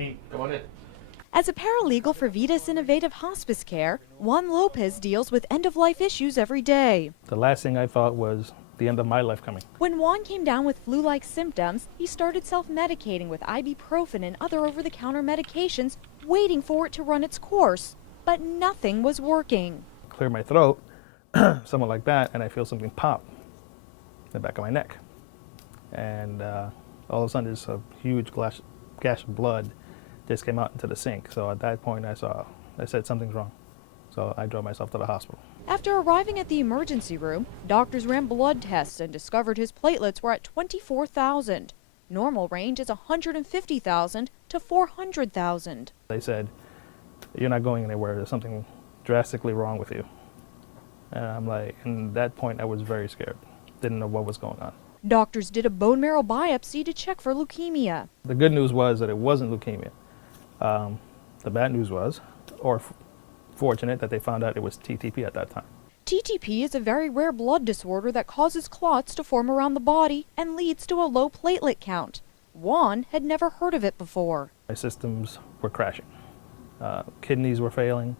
Team, come on in. As a paralegal for Vitas Innovative Hospice Care, Juan Lopez deals with end-of-life issues every day. The last thing I thought was the end of my life coming. When Juan came down with flu-like symptoms, he started self-medicating with ibuprofen and other over-the-counter medications, waiting for it to run its course. But nothing was working. Clear my throat, something like that, and I feel something pop in the back of my neck. And all of a sudden, there's a huge gash of blood just came out into the sink. So at that point, I said something's wrong. So I drove myself to the hospital. After arriving at the emergency room, doctors ran blood tests and discovered his platelets were at 24,000. Normal range is 150,000 to 400,000. They said, "You're not going anywhere. There's something drastically wrong with you." And I'm like, and at that point, I was very scared. Didn't know what was going on. Doctors did a bone marrow biopsy to check for leukemia. The good news was that it wasn't leukemia. The bad news was, or fortunate, that they found out it was TTP at that time. TTP is a very rare blood disorder that causes clots to form around the body and leads to a low platelet count. Juan had never heard of it before. My systems were crashing. Kidneys were failing.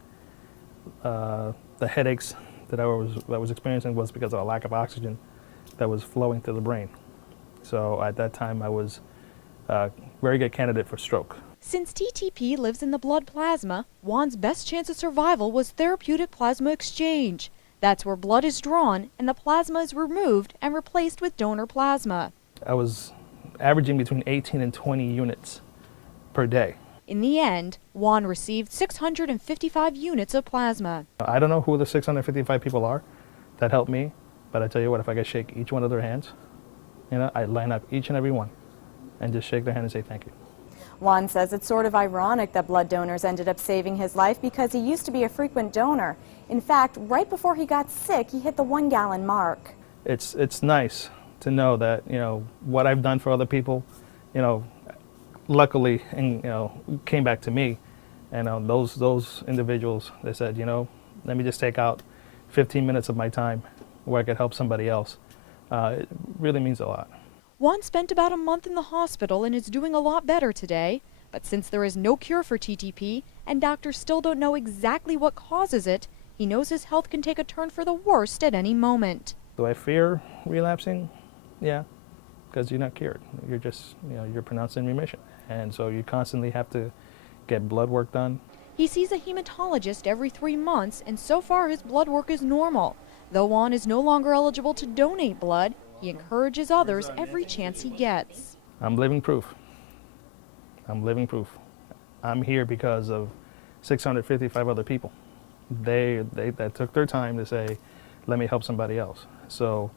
The headaches that I was experiencing was because of a lack of oxygen that was flowing to the brain. So at that time, I was a very good candidate for stroke. Since TTP lives in the blood plasma, Juan's best chance of survival was therapeutic plasma exchange. That's where blood is drawn and the plasma is removed and replaced with donor plasma. I was averaging between 18 and 20 units per day. In the end, Juan received 655 units of plasma. I don't know who the 655 people are that helped me, but I tell you what, if I could shake each one of their hands, I'd line up each and every one and just shake their hand and say thank you. Juan says it's sort of ironic that blood donors ended up saving his life because he used to be a frequent donor. In fact, right before he got sick, he hit the 1-gallon mark. It's nice to know that, what I've done for other people, luckily, came back to me. And those individuals, they said, let me just take out 15 minutes of my time where I could help somebody else. It really means a lot. Juan spent about a month in the hospital and is doing a lot better today. But since there is no cure for TTP and doctors still don't know exactly what causes it, he knows his health can take a turn for the worst at any moment. Do I fear relapsing? Yeah, because you're not cured. You're just, you're pronounced in remission. And so you constantly have to get blood work done. He sees a hematologist every 3 months, and so far his blood work is normal. Though Juan is no longer eligible to donate blood, he encourages others every chance he gets. I'm living proof. I'm living proof. I'm here because of 655 other people. They took their time to say, let me help somebody else. So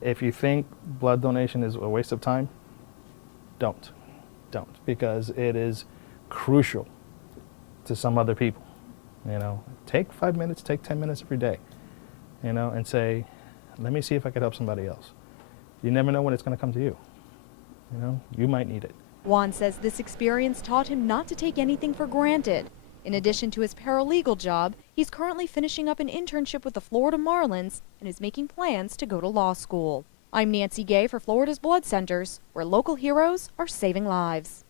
if you think blood donation is a waste of time, don't, because it is crucial to some other people. Take 5 minutes, take 10 minutes every day, and say, let me see if I could help somebody else. You never know when it's going to come to you. You might need it. Juan says this experience taught him not to take anything for granted. In addition to his paralegal job, he's currently finishing up an internship with the Florida Marlins and is making plans to go to law school. I'm Nancy Gay for Florida's Blood Centers, where local heroes are saving lives.